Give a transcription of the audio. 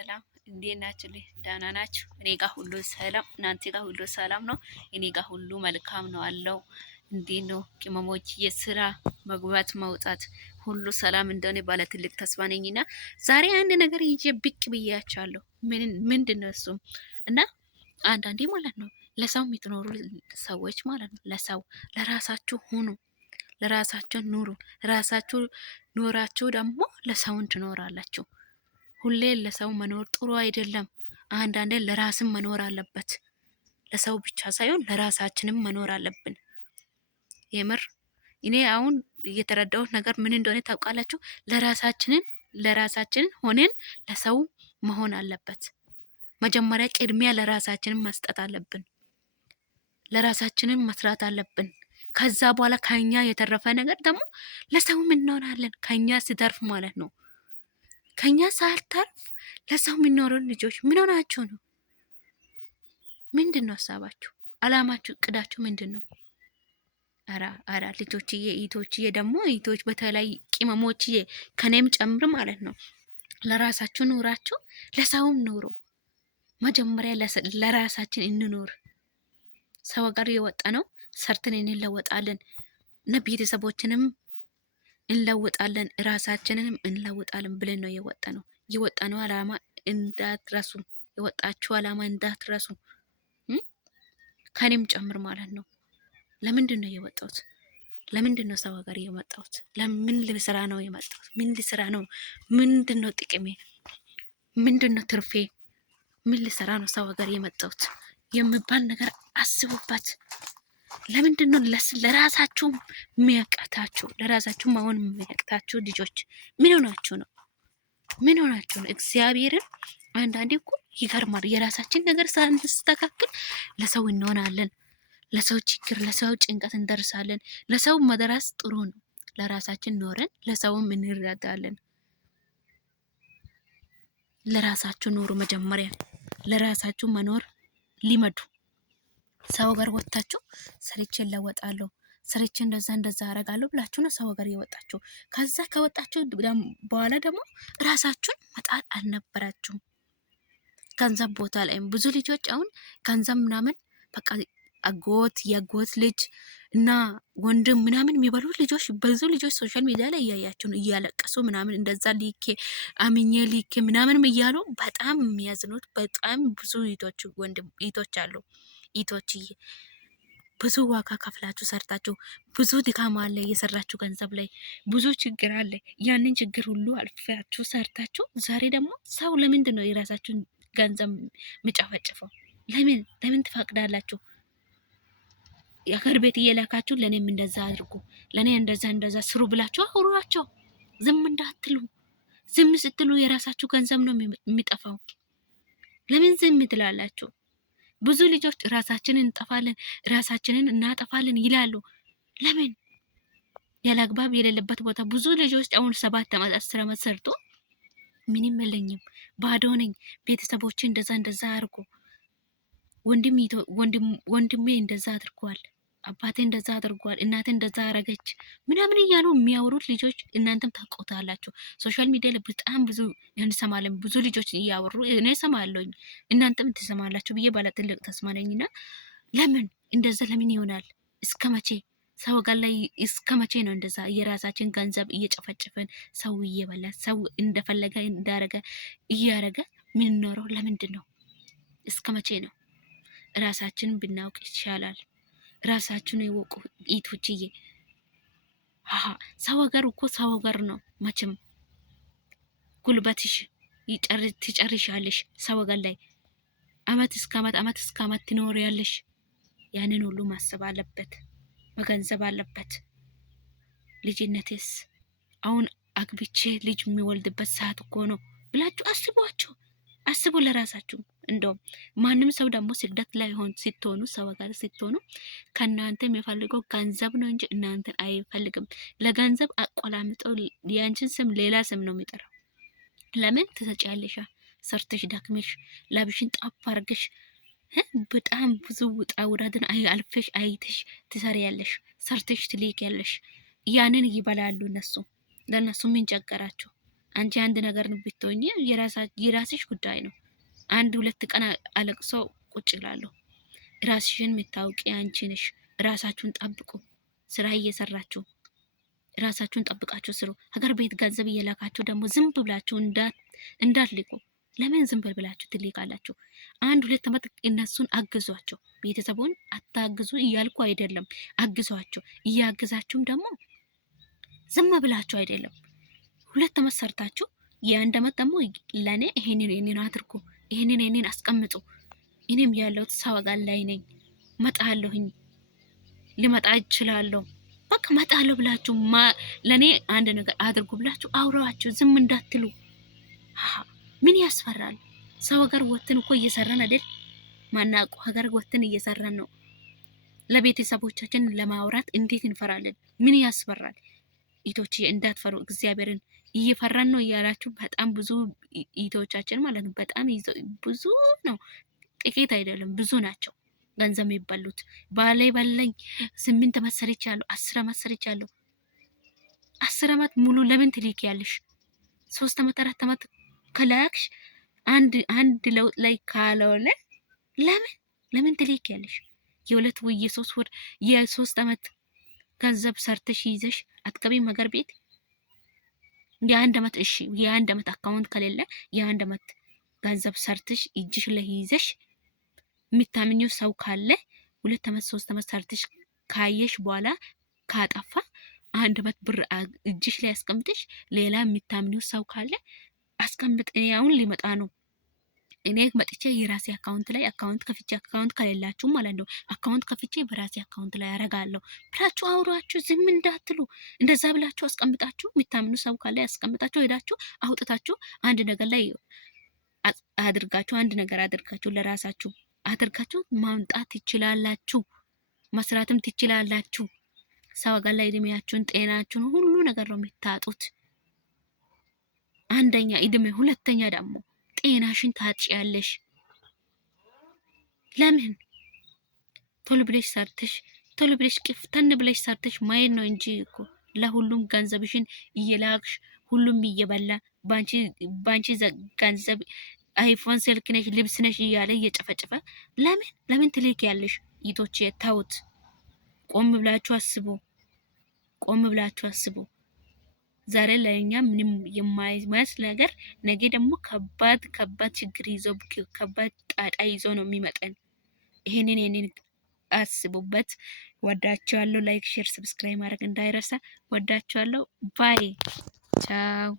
ሰላም እንዴት ናችሁ? ደህና ናችሁ? እኔ ጋር ሁሉ ሰላም፣ እናንተ ጋር ሁሉ ሰላም ነው? እኔ ጋር ሁሉ መልካም ነው አለው። እንዴት ነው ቅመሞች? የስራ መግባት መውጣት ሁሉ ሰላም እንደሆነ ባለ ትልቅ ተስፋ ነኝና ዛሬ አንድ ነገር ይዤ ብቅ ብያቻለሁ። ምንድን ነው እሱም እና አንዳንዴ ማለት ነው ለሰው የምትኖሩ ሰዎች ማለት ነው ለሰው ለራሳችሁ ሁኑ፣ ለራሳችሁ ኑሩ። ራሳችሁ ኖራችሁ ደግሞ ለሰውን ትኖራላችሁ። ሁሌ ለሰው መኖር ጥሩ አይደለም። አንዳንዴ ለራስም መኖር አለበት። ለሰው ብቻ ሳይሆን ለራሳችንም መኖር አለብን። የምር እኔ አሁን እየተረዳሁት ነገር ምን እንደሆነ ታውቃላችሁ? ለራሳችንን ሆነን ለሰው መሆን አለበት። መጀመሪያ ቅድሚያ ለራሳችንን መስጠት አለብን። ለራሳችንን መስራት አለብን። ከዛ በኋላ ከኛ የተረፈ ነገር ደግሞ ለሰውም እንሆናለን። ከኛ ሲተርፍ ማለት ነው። ከኛ ሳልተርፍ ለሰው የሚኖረን ልጆች ምን ሆናችሁ ነው? ምንድን ነው ሀሳባችሁ? አላማችሁ? እቅዳችሁ ምንድን ነው? አራ ልጆችዬ፣ ኢቶችዬ፣ ደግሞ ኢቶች በተለይ ቅመሞችዬ ከኔም ጨምር ማለት ነው ለራሳችሁ ኑራችሁ ለሰውም ኑሮ። መጀመሪያ ለራሳችን እንኑር። ሰው ጋር የወጣ ነው ሰርተን እንለወጣለን እና ቤተሰቦችንም እንለውጣለን፣ ራሳችንንም እንለውጣለን ብለን ነው የወጣነው አላማ እንዳትረሱ። የወጣችሁ አላማ እንዳትረሱ፣ ከኔም ጨምር ማለት ነው። ለምንድን ነው የወጣሁት? ለምንድን ነው ሰው ሀገር የመጣሁት? ለምን ልስራ ነው የመጣሁት? ምን ልስራ ነው? ምንድን ነው ጥቅሜ? ምንድን ነው ትርፌ? ምን ልስራ ነው ሰው ሀገር የመጣሁት የሚባል ነገር አስቡበት። ለምንድን ነው ለራሳችሁ የሚያቅታችሁ? ለራሳችሁ አሁን የሚያቅታችሁ ልጆች ምን ሆናችሁ ነው? ምን ሆናችሁ ነው? እግዚአብሔርን አንዳንዴ እኮ ይገርማል። የራሳችን ነገር ሳንስተካከል ለሰው እንሆናለን። ለሰው ችግር፣ ለሰው ጭንቀት እንደርሳለን። ለሰው መድረስ ጥሩ ነው። ለራሳችን ኖረን ለሰውም እንረዳለን። ለራሳችሁ ኑሩ። መጀመሪያ ለራሳችሁ መኖር ሊመዱ። ሰው ጋር ወጣችሁ ሰርቼ እለወጣለሁ፣ ሰርቼ እንደዛ አረጋለሁ ብላችሁ ነው ሰው ጋር የወጣችሁ። ከዛ ከወጣችሁ በኋላ ደግሞ ራሳችሁን መጣል አልነበራችሁም። ገንዘብ ቦታ ላይ ብዙ ልጆች አሁን ገንዘብ ምናምን በቃ አጎት፣ የአጎት ልጅ እና ወንድም ምናምን የሚበሉ ልጆች ብዙ ልጆች ሶሻል ሚዲያ ላይ እያያቸው ነው። እያለቀሱ ምናምን እንደዛ ሊኬ አምኜ ሊኬ ምናምንም እያሉ በጣም የሚያዝኑት በጣም ብዙ ኢቶች አሉ። ኢቶችዬ ብዙ ዋጋ ከፍላችሁ ሰርታችሁ ብዙ ድካም አለ። የሰራችሁ ገንዘብ ላይ ብዙ ችግር አለ። ያንን ችግር ሁሉ አልፋችሁ ሰርታችሁ ዛሬ ደግሞ ሰው ለምንድን ነው የራሳችሁን ገንዘብ የሚጨፈጭፈው? ለምን ትፈቅዳላችሁ? የአገር ቤት እየላካችሁ ለእኔም እንደዛ አድርጉ፣ ለእኔ እንደዛ ስሩ ብላችሁ አውሯቸው። ዝም እንዳትሉ። ዝም ስትሉ የራሳችሁ ገንዘብ ነው የሚጠፋው። ለምን ዝም ትላላችሁ? ብዙ ልጆች ራሳችንን እናጠፋለን ይላሉ። ለምን? ያለ አግባብ የሌለበት ቦታ ብዙ ልጆች አሁን 7 ዓመት 10 ዓመት ሰርቶ ምንም የለኝም ባዶ ነኝ፣ ቤተሰቦቼ እንደዛ አድርጎ፣ ወንድሜ እንደዛ አድርጓል፣ አባቴ እንደዛ አድርጓል፣ እናቴ እንደዛ አረገች ምናምን እያሉ የሚያወሩት ልጆች እናንተም ታውቁታላችሁ። ሶሻል ሚዲያ ላይ በጣም ብዙ እንሰማለን። ብዙ ልጆች እያወሩ እኔ እሰማለሁኝ፣ እናንተም ትሰማላችሁ ብዬ ባለ ትልቅ ተስፋ ነኝና ለምን እንደዛ ለምን ይሆናል? እስከ መቼ ሰው ጋር ላይ እስከ መቼ ነው እንደዛ የራሳችን ገንዘብ እየጨፈጨፈን ሰው እየበላ ሰው እንደፈለገ እንዳረገ እያረገ ምን ኖረው? ለምንድን ነው? እስከ መቼ ነው? ራሳችንን ብናውቅ ይሻላል። ራሳችሁን የወቁ ኢቶችዬ። ሰው ሀገር እኮ ሰው ሀገር ነው። መቼም ጉልበትሽ ትጨርሻለሽ። ሰው ሀገር ላይ አመት እስከ አመት ትኖሪያለሽ። ያንን ሁሉ ማሰብ አለበት፣ መገንዘብ አለበት። ልጅነቴስ አሁን አግብቼ ልጅ የሚወልድበት ሰዓት እኮ ነው ብላችሁ አስቡ ለራሳችሁ። እንደውም ማንም ሰው ደግሞ ስደት ላይ ስትሆኑ ሰው ጋር ስትሆኑ ከእናንተ የሚፈልገው ገንዘብ ነው እንጂ እናንተን አይፈልግም። ለገንዘብ አቆላምጠው ያንቺን ስም ሌላ ስም ነው የሚጠራው። ለምን ትሰጪያለሽ? ሰርተሽ ዳክመሽ ላብሽን ጣፍ አርገሽ በጣም ብዙ ውጣ ውረድን አልፈሽ አይተሽ ትሰሪያለሽ፣ ሰርተሽ ትልኪያለሽ። ያንን ይበላሉ እነሱ። ለነሱ ምን ቸገራቸው? አንቺ አንድ ነገር ብትሆኚ የራስሽ ጉዳይ ነው። አንድ ሁለት ቀን አለቅሶ ቁጭ ይላሉ። ራስሽን የምታውቂ አንቺ ነሽ። ራሳችሁን ጠብቁ። ስራ እየሰራችሁ ራሳችሁን ጠብቃችሁ ስሩ። ሀገር ቤት ገንዘብ እየላካችሁ ደግሞ ዝም ብላችሁ እንዳትልቁ። ለምን ዝም ብላችሁ ትልቃላችሁ? አንድ ሁለት ዓመት እነሱን አግዟቸው። ቤተሰቡን አታግዙ እያልኩ አይደለም፣ አግዟቸው። እያግዛችሁም ደግሞ ዝም ብላችሁ አይደለም። ሁለት ዓመት ሰርታችሁ የአንድ ዓመት ደግሞ ለኔ ይሄንን አድርጉ፣ ይሄንን አስቀምጡ። እኔም ያለሁት ሰው ጋር ላይ ነኝ፣ መጣለሁኝ፣ ልመጣ እችላለሁ፣ በቃ መጣለሁ ብላችሁ ለኔ አንድ ነገር አድርጉ ብላችሁ አውራችሁ ዝም እንዳትሉ። ምን ያስፈራል? ሰው ሀገር ወጥተን እኮ እየሰራን አይደል? ማናውቁ ሀገር ወጥተን እየሰራን ነው። ለቤተሰቦቻችን ለማውራት እንዴት እንፈራለን? ምን ያስፈራል? ኢቶች እንዳትፈሩ፣ እግዚአብሔርን እየፈራን ነው እያላችሁ በጣም ብዙ ኢቶቻችን ማለት ነው። በጣም ብዙ ነው፣ ጥቂት አይደለም፣ ብዙ ናቸው። ገንዘብ የሚበሉት ባሌ በለኝ 8 ዓመት ሰርቻለሁ፣ 10 ዓመት ሰርቻለሁ። 10 ዓመት ሙሉ ለምን ትልኪያለሽ? 3 ዓመት 4 ዓመት ከላክሽ አንድ ለውጥ ላይ ካለወለ ለምን ትልኪያለሽ? የሁለት ወይ የሶስት ወር የሶስት ዓመት ገንዘብ ሰርተሽ ይዘሽ አትገቢም ሀገር ቤት? የአንድ ዓመት እሺ፣ የአንድ ዓመት አካውንት ከሌለ የአንድ ዓመት ገንዘብ ሰርተሽ እጅሽ ላይ ይዘሽ የምታምኚው ሰው ካለ 2 ዓመት 3 ዓመት ሰርተሽ ካየሽ በኋላ ካጠፋ 1 ዓመት ብር እጅሽ ላይ አስቀምጥሽ ሌላ የምታምኚው ሰው ካለ አስቀምጥ። እኔ አሁን ሊመጣ ነው። እኔ መጥቼ የራሴ አካውንት ላይ አካውንት ከፍቼ አካውንት ከሌላችሁ ማለት ነው አካውንት ከፍቼ በራሴ አካውንት ላይ ያረጋለሁ ብላችሁ አውራችሁ ዝም እንዳትሉ። እንደዛ ብላችሁ አስቀምጣችሁ የምታምኑ ሰው ካለ ያስቀምጣችሁ ሄዳችሁ አውጥታችሁ አንድ ነገር ላይ አድርጋችሁ አንድ ነገር አድርጋችሁ ለራሳችሁ አድርጋችሁ ማምጣት ትችላላችሁ። መስራትም ትችላላችሁ። ሰው ጋር ላይ እድሜያችሁን ጤናችሁን ሁሉ ነገር ነው የምታጡት። አንደኛ እድሜ፣ ሁለተኛ ደግሞ ጤናሽን ታጭያለሽ። ለምን ቶሎ ብለሽ ሰርተሽ ቶሎ ብለሽ ቅፍተን ብለሽ ሰርተሽ ማየት ነው እንጂ እኮ ለሁሉም ገንዘብሽን እየላክሽ ሁሉም እየበላ ባንቺ ገንዘብ አይፎን ስልክ ነሽ ልብስ ነሽ እያለ እየጨፈጨፈ ለምን ትልኪያለሽ? ይቶች ተውት። ቆም ብላችሁ አስቡ። ቆም ብላችሁ አስቡ። ዛሬ ለኛ ምንም የማይመስል ነገር ነገ ደግሞ ከባድ ችግር ይዞ ከባድ ጣጣ ይዞ ነው የሚመጣን። ይሄንን አስቡበት። ወዳችኋለሁ። ላይክ፣ ሼር፣ ሰብስክራይብ ማድረግ እንዳይረሳ። ወዳችኋለሁ። ባይ ቻው።